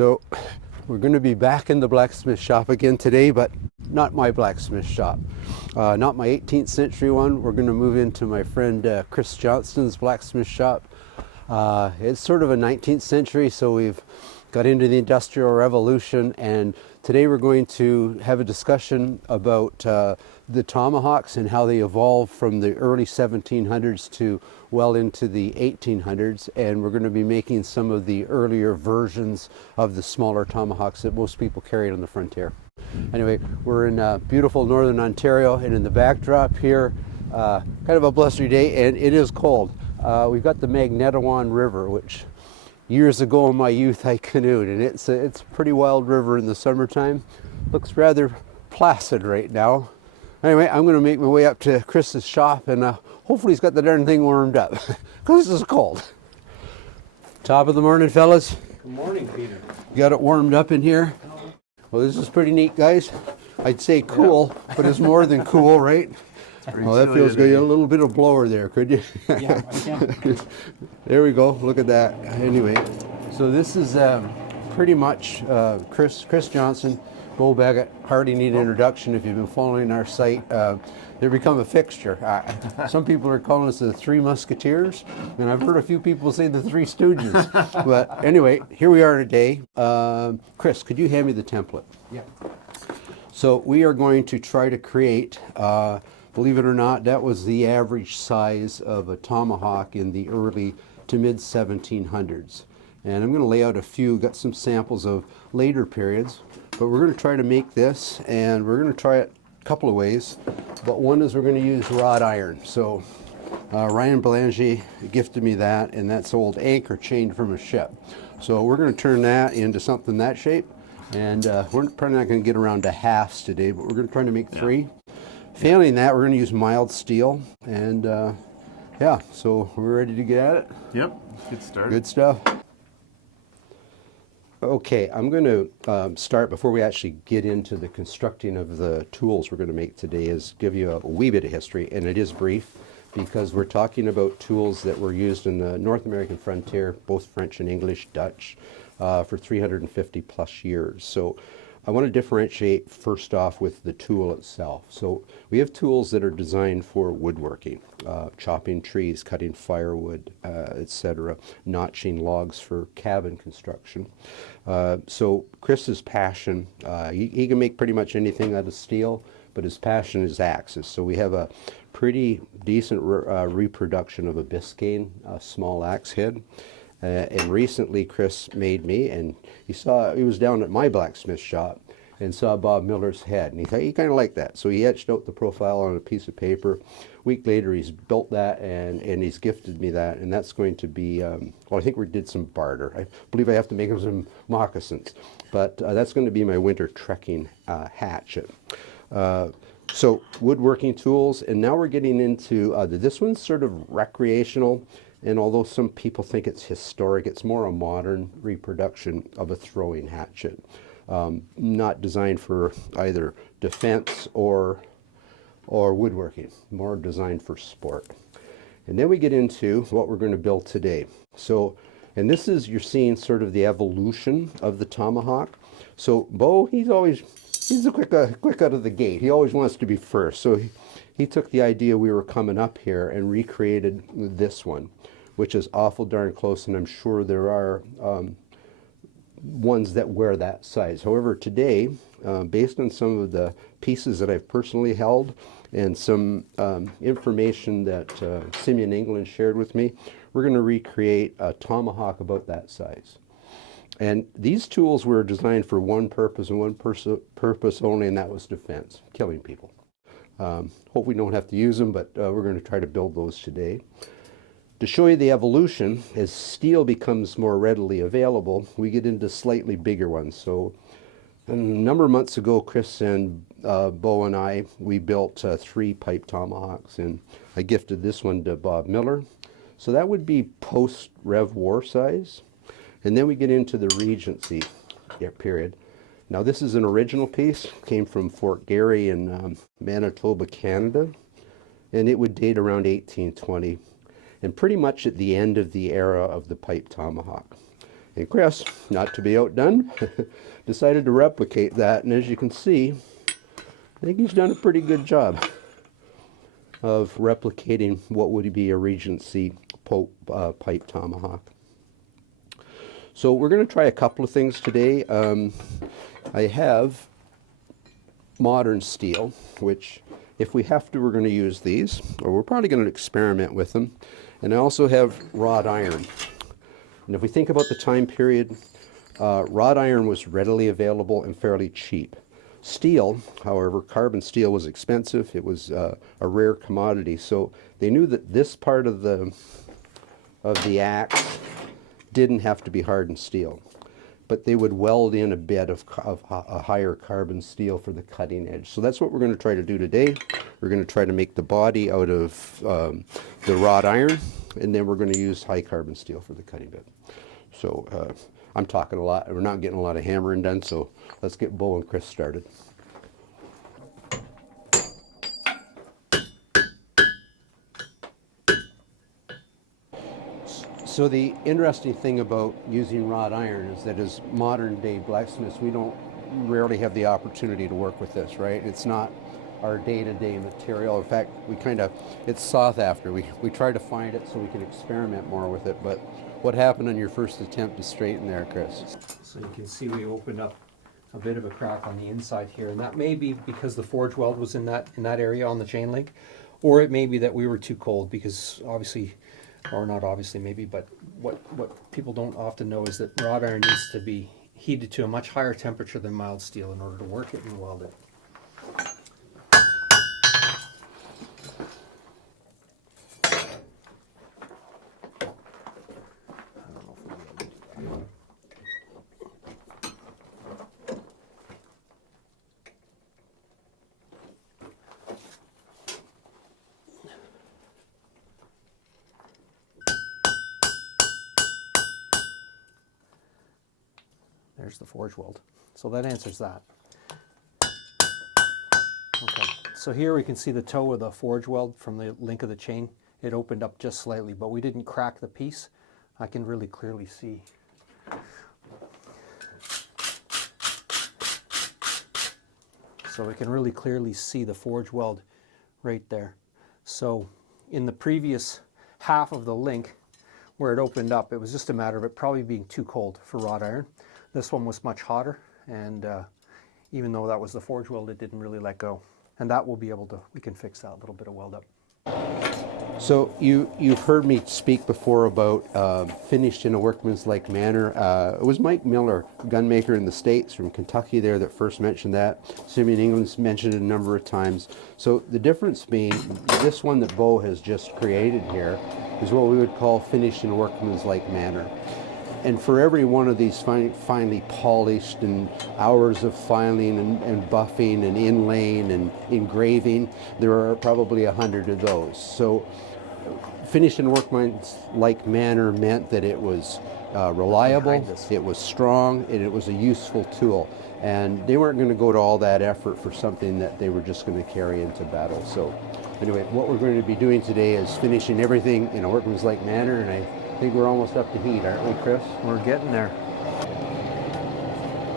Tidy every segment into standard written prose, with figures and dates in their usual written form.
So we're going to be back in the blacksmith shop again today, but not my blacksmith shop. Not my 18th century one. We're going to move into my friend Chris Johnston's blacksmith shop. It's sort of a 19th century, so we've got into the Industrial Revolution, and today we're going to have a discussion about the Tomahawks and how they evolved from the early 1700s to well into the 1800s, and we're going to be making some of the earlier versions of the smaller Tomahawks that most people carried on the frontier. Anyway, we're in beautiful northern Ontario, and in the backdrop here, kind of a blustery day, and it is cold. We've got the Magnetawan River, which years ago in my youth I canoed, and it's a pretty wild river in the summertime. Looks rather placid right now. Anyway, I'm going to make my way up to Chris's shop, and hopefully he's got the darn thing warmed up, because this is cold. Top of the morning, fellas. Good morning, Peter. You got it warmed up in here? Well, this is pretty neat, guys. I'd say cool, but it's more than cool, right? Oh, that feels good. A little bit of blower there, could you? Yeah, I can. There we go. Look at that. Anyway, so this is pretty much Chris Johnston, Beau Beckett. Hardly need an introduction if you've been following our site. They've become a fixture. Some people are calling us the Three Musketeers, and I've heard a few people say the Three Stooges. But anyway, here we are today. Chris, could you hand me the template? Yeah. So we are going to try to create, believe it or not, that was the average size of a tomahawk in the early to mid 1700s. And I'm going to lay out a few, got some samples of later periods, but we're going to try to make this, and we're going to try it a couple of ways. But one is we're going to use wrought iron. So Ryan Belanger gifted me that, and that's old anchor chain from a ship. So we're going to turn that into something that shape. And we're probably not going to get around to halves today, but we're going to try to make three. Failing that, we're going to use mild steel. And yeah, so we're ready to get at it? Yep, let's get started. Good stuff. Okay, I'm going to start, before we actually get into the constructing of the tools we're going to make today, is give you a wee bit of history, and it is brief, because we're talking about tools that were used in the North American frontier, both French and English, Dutch, for 350 plus years. So I want to differentiate first off with the tool itself. So we have tools that are designed for woodworking, chopping trees, cutting firewood, etc., notching logs for cabin construction. So Chris's passion, he can make pretty much anything out of steel, but his passion is axes. So we have a pretty decent reproduction of a Biscayne small axe head. And recently Chris made me, and he was down at my blacksmith shop and saw Bob Miller's head, and he thought he kind of liked that. So he etched out the profile on a piece of paper. A week later he's built that, and he's gifted me that, and that's going to be, well, I think we did some barter. I believe I have to make him some moccasins, but that's going to be my winter trekking hatchet. So woodworking tools, and now we're getting into, this one's sort of recreational. And although some people think it's historic, it's more a modern reproduction of a throwing hatchet. Not designed for either defense or woodworking, more designed for sport. And then we get into what we're going to build today. So, and this is, you're seeing sort of the evolution of the tomahawk. So Beau, he's a quick out of the gate. He always wants to be first. So he took the idea we were coming up here and recreated this one, which is awful darn close, and I'm sure there are ones that wear that size. However, today, based on some of the pieces that I've personally held and some information that Simeon England shared with me, we're going to recreate a tomahawk about that size. And these tools were designed for one purpose and one purpose only, and that was defense, killing people. Hope we don't have to use them, but we're going to try to build those today. To show you the evolution, as steel becomes more readily available, we get into slightly bigger ones. So a number of months ago, Chris and Beau and I, we built 3 pipe tomahawks, and I gifted this one to Bob Miller. So that would be post-Rev War size. And then we get into the Regency period. Now this is an original piece, came from Fort Garry in Manitoba, Canada, and it would date around 1820. And pretty much at the end of the era of the pipe tomahawk. And Chris, not to be outdone, decided to replicate that, and as you can see, I think he's done a pretty good job of replicating what would be a Regency pipe tomahawk. So we're going to try a couple of things today. I have modern steel, which if we have to, we're going to use these, or we're probably going to experiment with them. And I also have wrought iron. And if we think about the time period, wrought iron was readily available and fairly cheap. Steel, however, carbon steel was expensive. It was a rare commodity. So they knew that this part of the axe didn't have to be hardened steel, but they would weld in a bit of a higher carbon steel for the cutting edge. So that's what we're going to try to do today. We're going to try to make the body out of the wrought iron, and then we're going to use high carbon steel for the cutting bit. So I'm talking a lot. We're not getting a lot of hammering done, so let's get Beau and Chris started. So the interesting thing about using wrought iron is that as modern day blacksmiths, we don't rarely have the opportunity to work with this, right? It's not our day-to-day material. In fact, it's sought after. We try to find it so we can experiment more with it. But what happened on your first attempt to straighten there, Chris? So you can see we opened up a bit of a crack on the inside here, and that may be because the forge weld was in that area on the chain link, or it may be that we were too cold, because obviously, or not obviously maybe, but what people don't often know is that wrought iron needs to be heated to a much higher temperature than mild steel in order to work it and weld it. There's the forge weld. So that answers that. Okay, so here we can see the toe of the forge weld from the link of the chain. It opened up just slightly, but we didn't crack the piece. I can really clearly see. So we can really clearly see the forge weld right there. So in the previous half of the link where it opened up, it was just a matter of it probably being too cold for wrought iron. This one was much hotter, and even though that was the forge weld, it didn't really let go. And that we can fix that little bit of weld up. So you've heard me speak before about finished in a workman's-like manner. It was Mike Miller, gunmaker in the States from Kentucky there, that first mentioned that. Simeon England's mentioned it a number of times. So the difference being, this one that Beau has just created here is what we would call finished in a workman's-like manner. And for every one of these finely polished and hours of filing and buffing and inlaying and engraving, there are probably 100 of those. So finished in a workman's-like manner meant that it was reliable, it was strong, and it was a useful tool. And they weren't going to go to all that effort for something that they were just going to carry into battle. So anyway, what we're going to be doing today is finishing everything in a workman's-like manner, and I think we're almost up to heat, aren't we, Chris? We're getting there.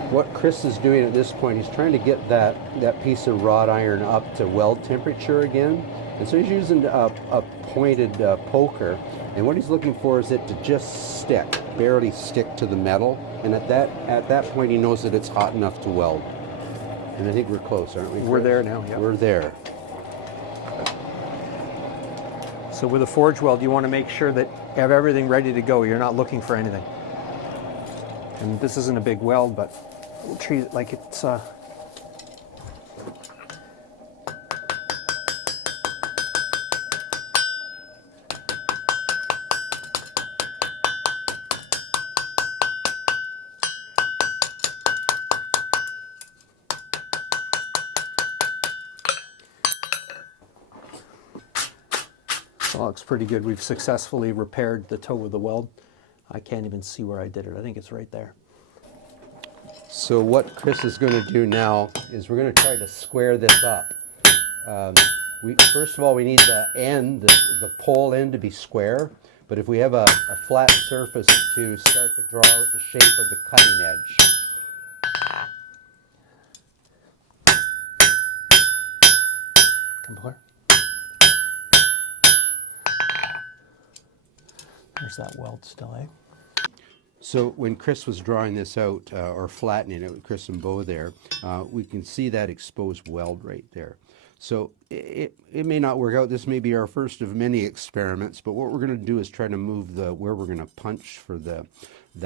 What Chris is doing at this point, he's trying to get that piece of wrought iron up to weld temperature again. And so he's using a pointed poker, and what he's looking for is it to just stick, barely stick to the metal. And at that point, he knows that it's hot enough to weld. And I think we're close, aren't we, Chris? We're there now, yeah. We're there. So with a forge weld, you want to make sure that you have everything ready to go. You're not looking for anything. And this isn't a big weld, but we'll treat it like it's Well, looks pretty good. We've successfully repaired the toe of the weld. I can't even see where I did it. I think it's right there. So what Chris is going to do now is we're going to try to square this up. First of all, we need the end, the pole end, to be square. But if we have a flat surface to start to draw out the shape of the cutting edge. Come here. There's that weld still, eh? So when Chris was drawing this out, or flattening it with Chris and Beau there, we can see that exposed weld right there. So it may not work out. This may be our first of many experiments, but what we're going to do is try to move where we're going to punch for the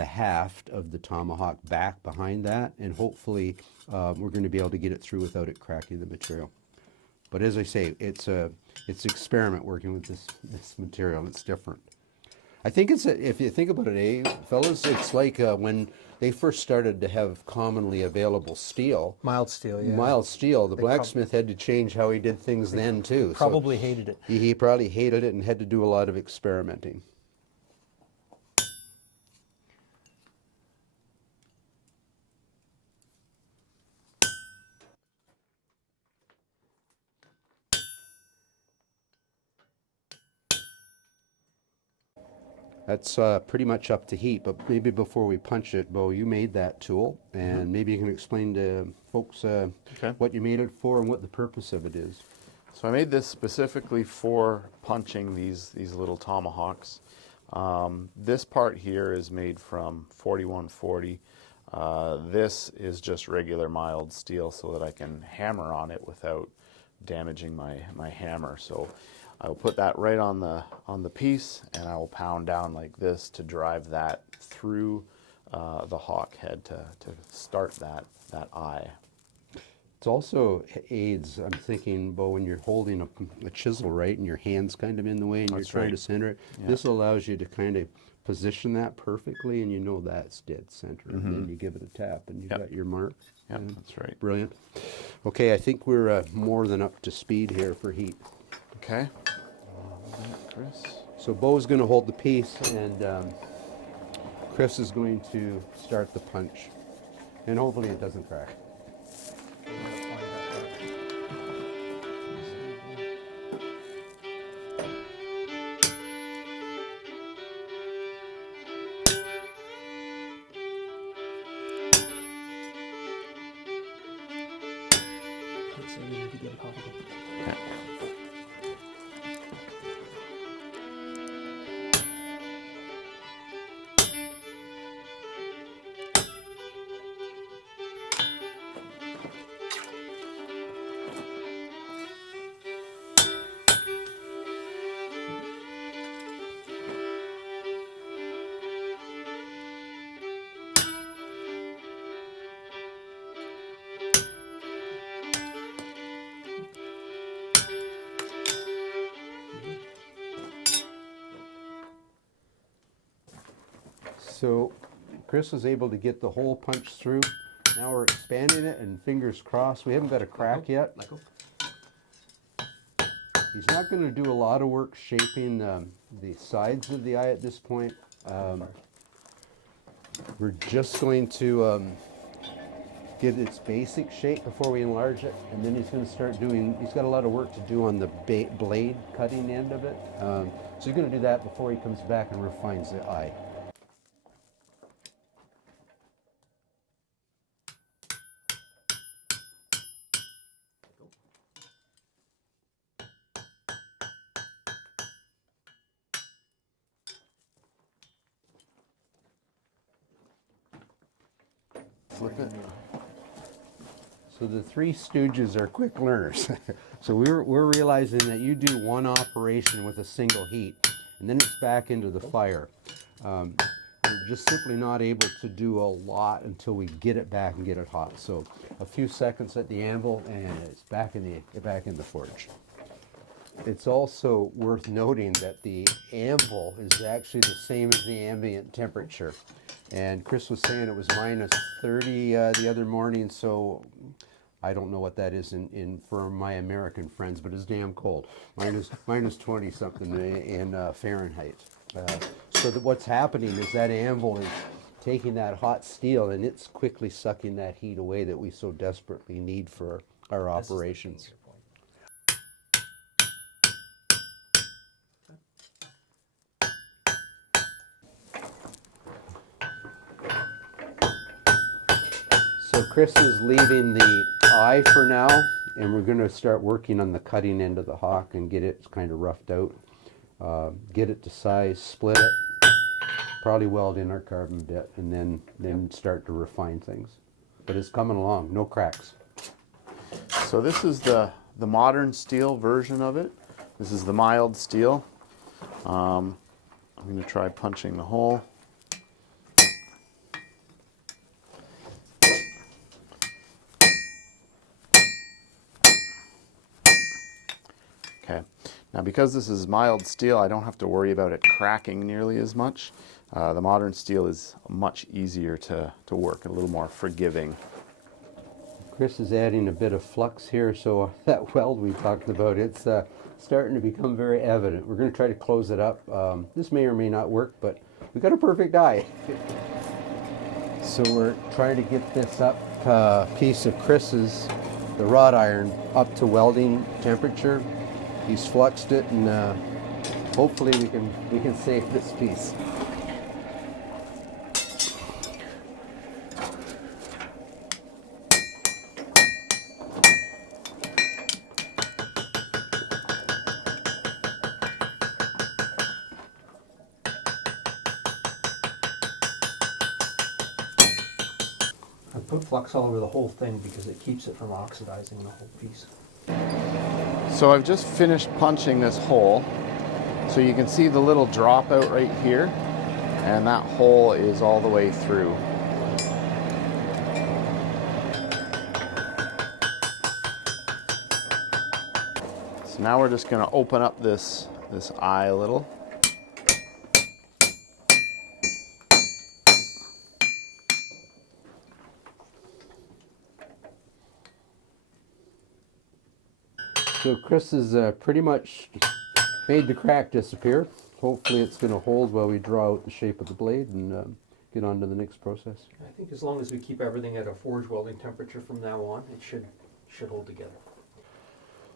haft of the Tomahawk back behind that, and hopefully we're going to be able to get it through without it cracking the material. But as I say, it's experiment working with this material. It's different. I think if you think about it, fellas, it's like when they first started to have commonly available steel. Mild steel, yeah. Mild steel. The blacksmith had to change how he did things then too. Probably hated it. He probably hated it and had to do a lot of experimenting. That's pretty much up to heat, but maybe before we punch it, Beau, you made that tool, and maybe you can explain to folks what you made it for and what the purpose of it is. So I made this specifically for punching these little tomahawks. This part here is made from 4140. This is just regular mild steel so that I can hammer on it without damaging my hammer. So I will put that right on the piece, and I will pound down like this to drive that through the hawk head to start that eye. It also aids, I'm thinking, Beau, when you're holding a chisel, right, and your hand's kind of in the way and you're trying to center it, this allows you to kind of position that perfectly, and you know that's dead center. And then you give it a tap and you got your mark. Yep, that's right. Brilliant. Okay, I think we're more than up to speed here for heat. Okay. Chris. So Beau's going to hold the piece, and Chris is going to start the punch. And hopefully it doesn't crack. So Chris was able to get the hole punched through. Now we're expanding it, and fingers crossed. We haven't got a crack yet. He's not going to do a lot of work shaping the sides of the eye at this point. We're just going to get its basic shape before we enlarge it, and then he's going to start doing, he's got a lot of work to do on the blade cutting end of it. So he's going to do that before he comes back and refines the eye. Flip it. So the Three Stooges are quick learners. So we're realizing that you do one operation with a single heat, and then it's back into the fire. We're just simply not able to do a lot until we get it back and get it hot. So a few seconds at the anvil, and it's back in the forge. It's also worth noting that the anvil is actually the same as the ambient temperature. And Chris was saying it was minus 30 the other morning, so I don't know what that is for my American friends, but it's damn cold. Minus 20 something in Fahrenheit. So that what's happening is that anvil is taking that hot steel, and it's quickly sucking that heat away that we so desperately need for our operations. Chris is leaving the eye for now, and we're going to start working on the cutting end of the hawk and get it kind of roughed out. Get it to size, split it, probably weld in our carbon bit, and then start to refine things. But it's coming along, no cracks. So this is the modern steel version of it. This is the mild steel. I'm going to try punching the hole. Okay, now because this is mild steel, I don't have to worry about it cracking nearly as much. The modern steel is much easier to work, a little more forgiving. Chris is adding a bit of flux here, so that weld we talked about, it's starting to become very evident. We're going to try to close it up. This may or may not work, but we got a perfect eye. So we're trying to get this up piece of Chris's, the wrought iron, up to welding temperature. He's fluxed it, and hopefully we can save this piece. I put flux all over the whole thing because it keeps it from oxidizing the whole piece. So I've just finished punching this hole. So you can see the little dropout right here, and that hole is all the way through. So now we're just going to open up this eye a little. So Chris has pretty much made the crack disappear. Hopefully it's going to hold while we draw out the shape of the blade and get on to the next process. I think as long as we keep everything at a forge welding temperature from now on, it should hold together.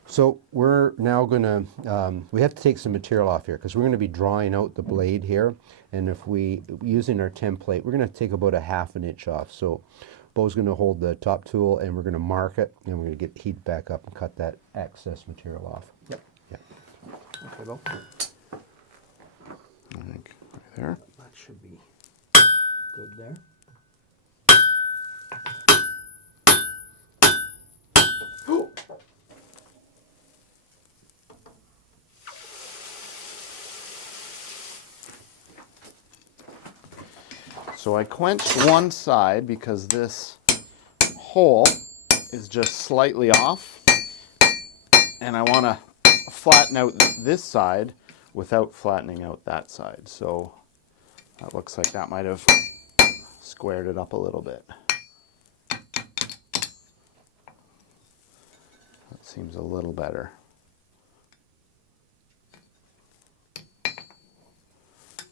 So we're now going to, we have to take some material off here because we're going to be drawing out the blade here. And if we, using our template, we're going to take about a ½ an inch off. So Beau's going to hold the top tool and we're going to mark it, and we're going to get the heat back up and cut that excess material off. Yep. Yep. Okay, Beau. I think right there. That should be good there. So I quenched one side because this hole is just slightly off, and I want to flatten out this side without flattening out that side. So that looks like that might have squared it up a little bit. That seems a little better.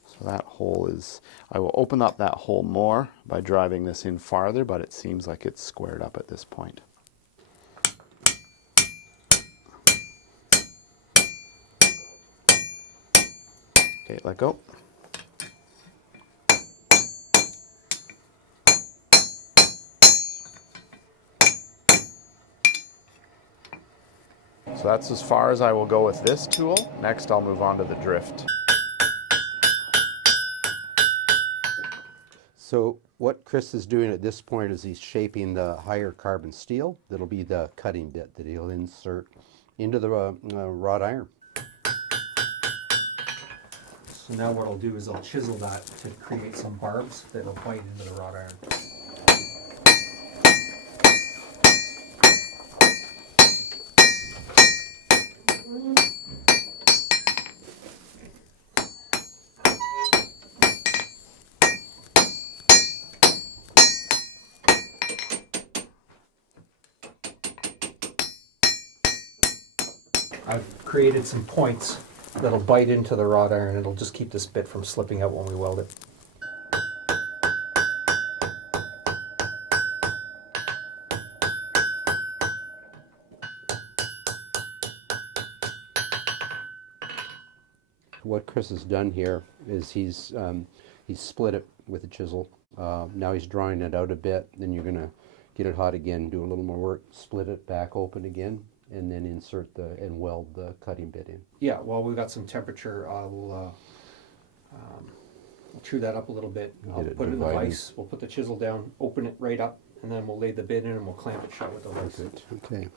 So that hole is, I will open up that hole more by driving this in farther, but it seems like it's squared up at this point. Okay, let go. So that's as far as I will go with this tool. Next I'll move on to the drift. So what Chris is doing at this point is he's shaping the higher carbon steel. That'll be the cutting bit that he'll insert into the wrought iron. So now what I'll do is I'll chisel that to create some barbs that'll bite into the wrought iron. I've created some points that'll bite into the wrought iron. It'll just keep this bit from slipping out when we weld it. What Chris has done here is he's split it with a chisel. Now he's drawing it out a bit. Then you're going to get it hot again, do a little more work, split it back open again, and then insert and weld the cutting bit in. Yeah, while we've got some temperature, I'll chew that up a little bit. I'll it put it in the divided. vise. We'll put the chisel down, open it right up, and then we'll lay the bit in and we'll clamp it shut with the vise. Perfect. Okay.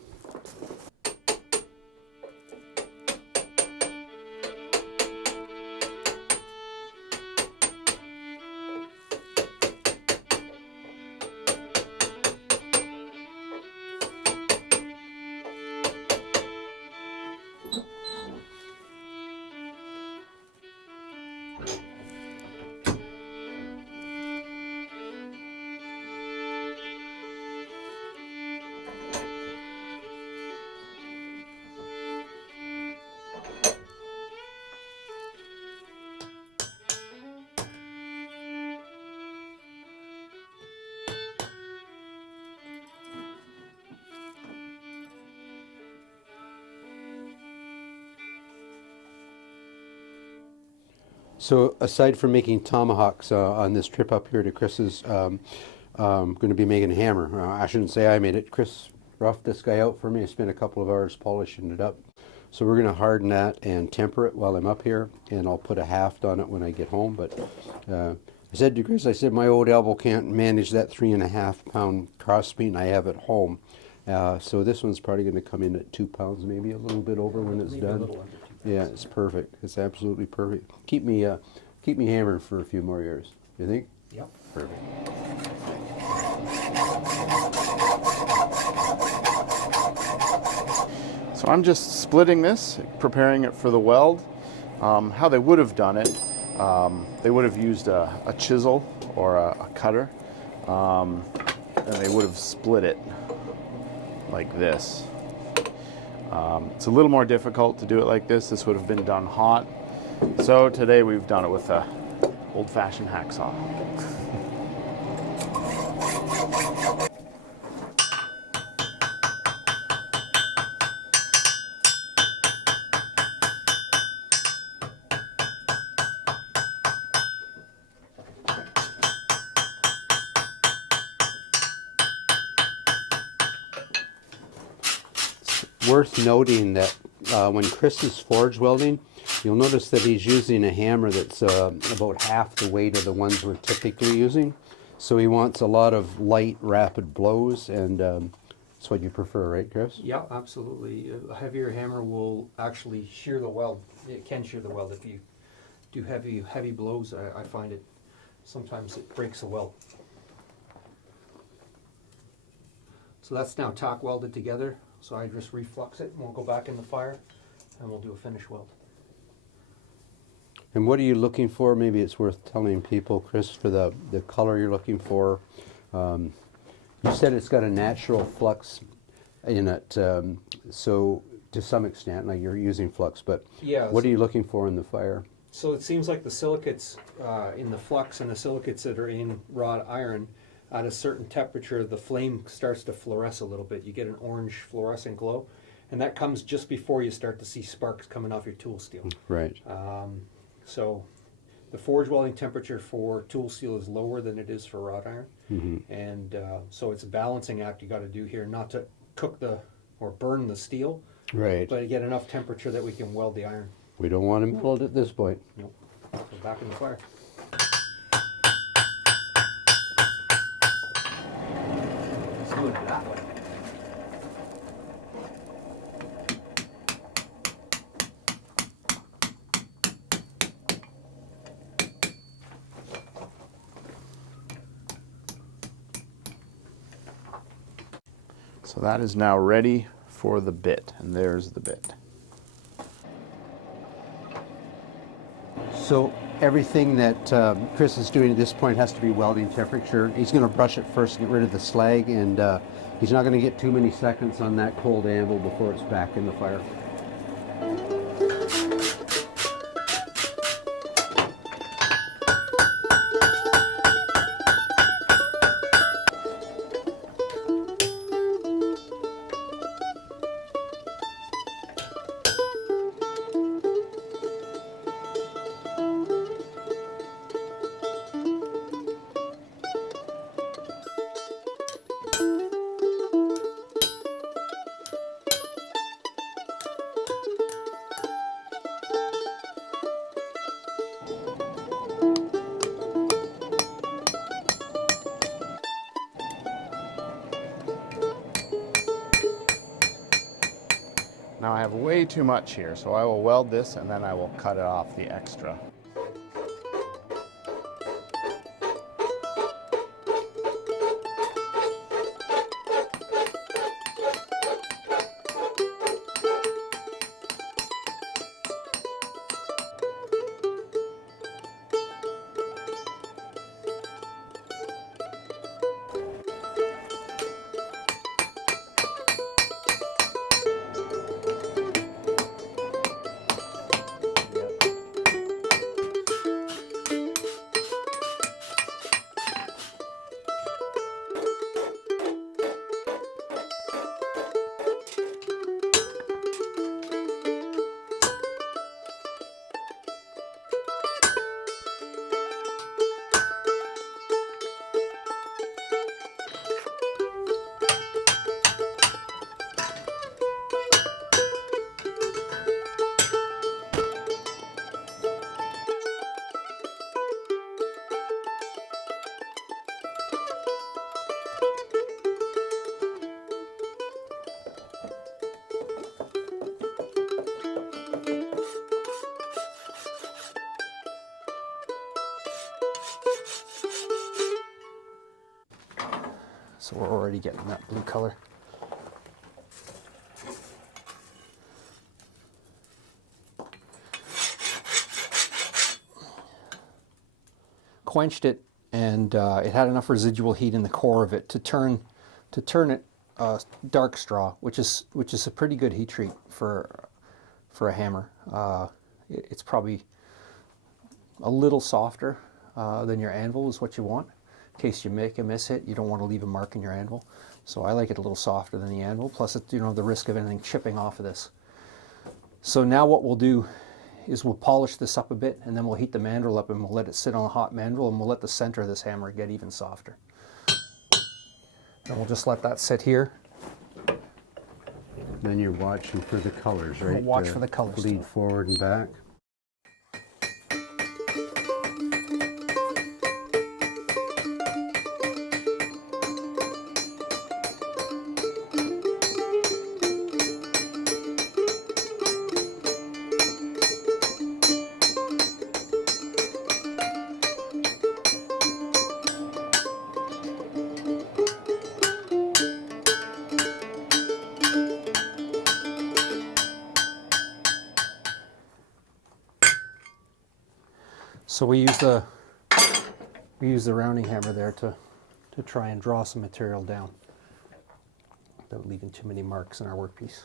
So aside from making tomahawks on this trip up here to Chris's, going to be making a hammer. I shouldn't say I made it. Chris roughed this guy out for me. I spent a couple of hours polishing it up. So we're going to harden that and temper it while I'm up here, and I'll put a haft on it when I get home. But I said to Chris, I said, my old elbow can't manage that 3.5 pound crossbeam I have at home. So this one's probably going to come in at 2 pounds, maybe a little bit over when it's Maybe a done. little under 2 pounds. Yeah, it's perfect. It's absolutely perfect. Keep me hammering for a few more years. You think? Yep. Perfect. So I'm just splitting this, preparing it for the weld. How they would have done it, they would have used a chisel or a cutter, and they would have split it like this. It's a little more difficult to do it like this. This would have been done hot. So today we've done it with a old-fashioned hacksaw. Worth noting that when Chris is forge welding, you'll notice that he's using a hammer that's about half the weight of the ones we're typically using. So he wants a lot of light, rapid blows, and that's what you prefer, right, Chris? Yeah, absolutely. A heavier hammer will actually shear the weld. It can shear the weld. If you do heavy blows, I find it sometimes it breaks the weld. So that's now tack welded together. So I just reflux it and we'll go back in the fire and we'll do a finish weld. And what are you looking for? Maybe it's worth telling people, Chris, for the color you're looking for. You said it's got a natural flux in it, so to some extent, like you're using flux, but Yeah, what so- are you looking for in the fire? So it seems like the silicates in the flux and the silicates that are in wrought iron, at a certain temperature, the flame starts to fluoresce a little bit. You get an orange fluorescent glow, and that comes just before you start to see sparks coming off your tool steel. Right. So the forge welding temperature for tool steel is lower than it is for wrought iron. And so it's a balancing act you got to do here, not to cook or burn the steel, Right. but to get enough temperature that we can weld the iron. We don't want to melt at this point. Nope. So back in the fire. Let's do it that way. So that is now ready for the bit, and there's the bit. So everything that Chris is doing at this point has to be welding temperature. He's going to brush it first, get rid of the slag, and he's not going to get too many seconds on that cold anvil before it's back in the fire. Now I have way too much here, so I will weld this and then I will cut it off the extra. So we're already getting that blue color. Quenched it, and it had enough residual heat in the core of it to turn it dark straw, which is a pretty good heat treat for a hammer. It's probably a little softer than your anvil is what you want. In case you make a miss hit, you don't want to leave a mark in your anvil. So I like it a little softer than the anvil. Plus, you don't have the risk of anything chipping off of this. So now what we'll do is we'll polish this up a bit, and then we'll heat the mandrel up, and we'll let it sit on a hot mandrel, and we'll let the center of this hammer get even softer. And we'll just let that sit here. Then you're watching for the colors, right? We'll watch for the colors. Bleed forward and back. So we use the rounding hammer there to try and draw some material down without leaving too many marks in our workpiece.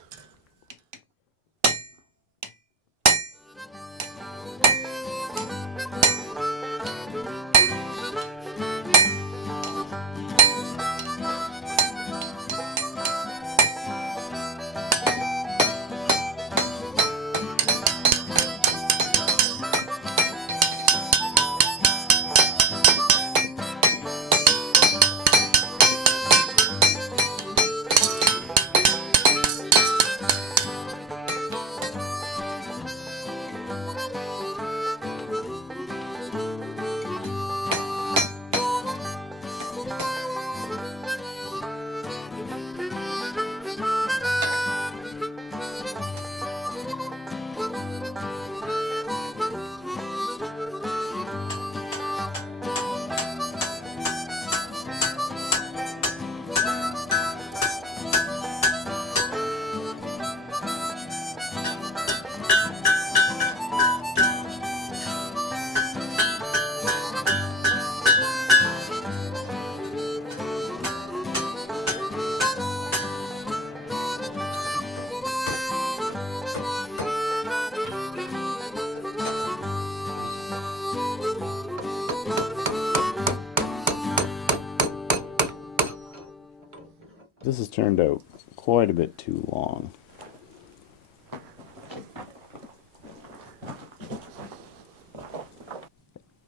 This has turned out quite a bit too long.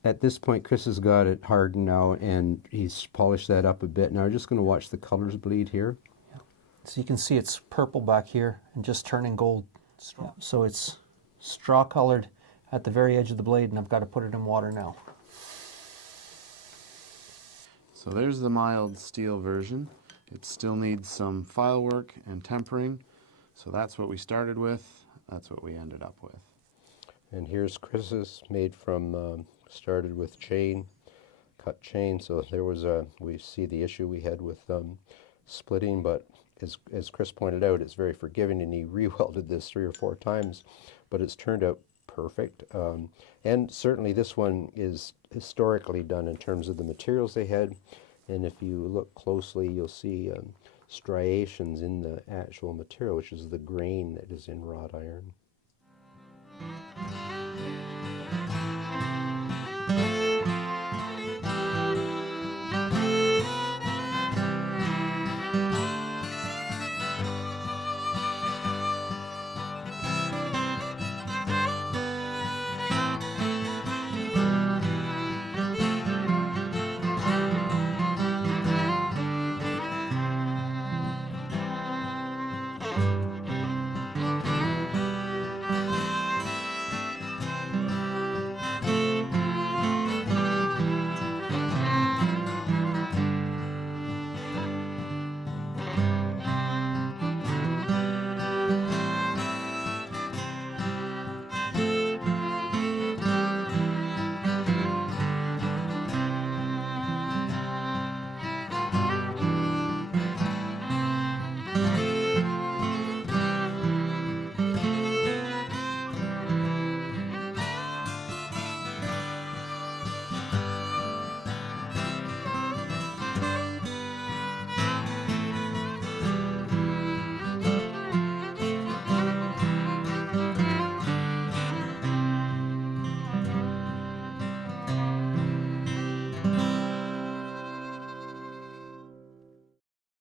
At this point, Chris has got it hardened now, and he's polished that up a bit. Now we're just going to watch the colors bleed here. So you can see it's purple back here and just turning gold. So it's straw colored at the very edge of the blade, and I've got to put it in water now. So there's the mild steel version. It still needs some file work and tempering. So that's what we started with. That's what we ended up with. And here's Chris's, made from, started with chain, cut chain. So there was we see the issue we had with splitting, but as Chris pointed out, it's very forgiving, and he re-welded this 3 or 4 times, but it's turned out perfect. And certainly this one is historically done in terms of the materials they had. And if you look closely, you'll see striations in the actual material, which is the grain that is in wrought iron.